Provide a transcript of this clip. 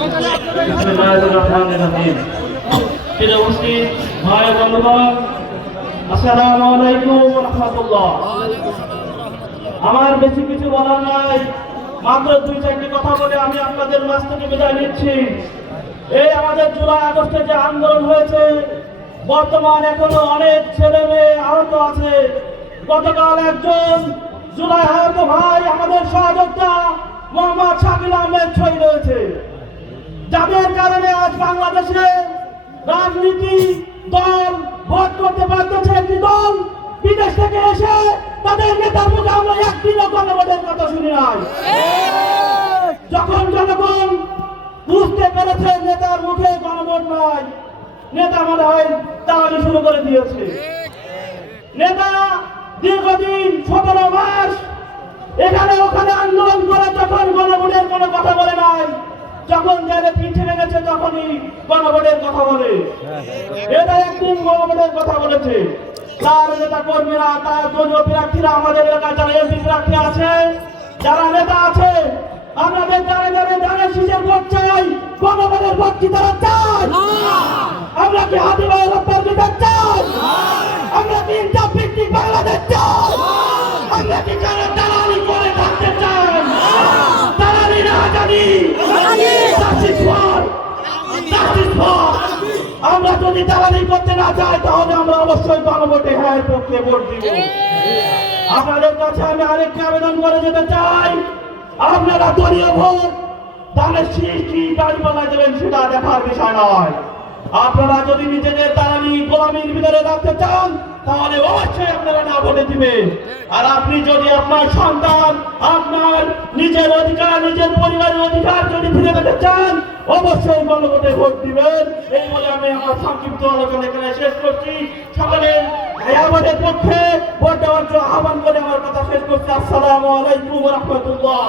বিসমিল্লাহির রহমানির রহিম। প্রিয় মুসলিম ভাই বন্ধুগণ, আসসালামু আলাইকুম ওয়া রাহমাতুল্লাহ। আমার বেশি কিছু বলার নাই, মাত্র 2-4টি কথা বলে আমি আপনাদের মাঝ থেকে বিদায় নিচ্ছি। এই আমাদের জুলাই আগস্টে যে আন্দোলন হয়েছে, বর্তমান এখনো অনেক ছেলে মেয়ে আহত আছে। গতকাল একজন জুলাই আহত ভাই আমাদের সহযোদ্ধা মোহাম্মদ শাকিল আহমেদ শহীদ হয়েছে, যাদের কারণে আজ বাংলাদেশে রাজনীতি দল ভোট করতে পারতেছে একটি দল বিদেশ থেকে এসে তাদের নেতার মুখে আমরা একদিনও গণভোটের কথা শুনি নাই। যখন জনগণ বুঝতে পেরেছে নেতার মুখে গণভোট নাই, নেতা মনে হয় দাঁড়ানো শুরু করে দিয়েছে। নেতা দীর্ঘদিন 17 মাস এখানে ওখানে আন্দোলন করে যখন গণভোটের কোনো কথা বলে নাই, যখন জেলে পিঠে লেগেছে তখনই গণভোটের কথা বলে। এটা একদিন গণভোটের কথা বলেছে। তার নেতা কর্মীরা, তার দলীয় প্রার্থীরা, আমাদের এলাকায় যারা এমপি প্রার্থী আছে, যারা নেতা আছে, আমাদের যারা যারা যারা শীষের ভোট চাই, গণভোটের ভোট কি তারা চাই? আমরা কি হাতিবাই হত্যার বিচার চাই? আমরা কি ইনসাফ ভিত্তিক বাংলাদেশ চাই? আমরা কি যারা দালালি করে থাকতে চাই? দালালি না জানি, আমরা যদি দালালি করতে না চাই তাহলে আমরা অবশ্যই গণভোটে হ্যাঁ পক্ষে ভোট দিব। আপনাদের কাছে আমি আরেকটি আবেদন করে যেতে চাই, আপনারা দলীয় ভোট ধানের শীষ কি দাঁড়িপাল্লায় দেবেন সেটা দেখার বিষয় নয়। আপনারা যদি নিজেদের দালালি গোলামির ভিতরে রাখতে চান তাহলে অবশ্যই আপনারা না ভোটে দিবেন। আর আপনি যদি আপনার সন্তান, আপনার নিজের অধিকার, নিজের পরিবারের অধিকার যদি ফিরে পেতে চান অবশ্যই গণভোটে ভোট দিবেন। এই বলে আমি আমার সংক্ষিপ্ত আলোচনা এখানে শেষ করছি। সকলে আমাদের পক্ষে ভোট দেওয়ার জন্য আহ্বান করে আমার কথা শেষ করছি। আসসালামু আলাইকুম ওয়া রাহমাতুল্লাহ।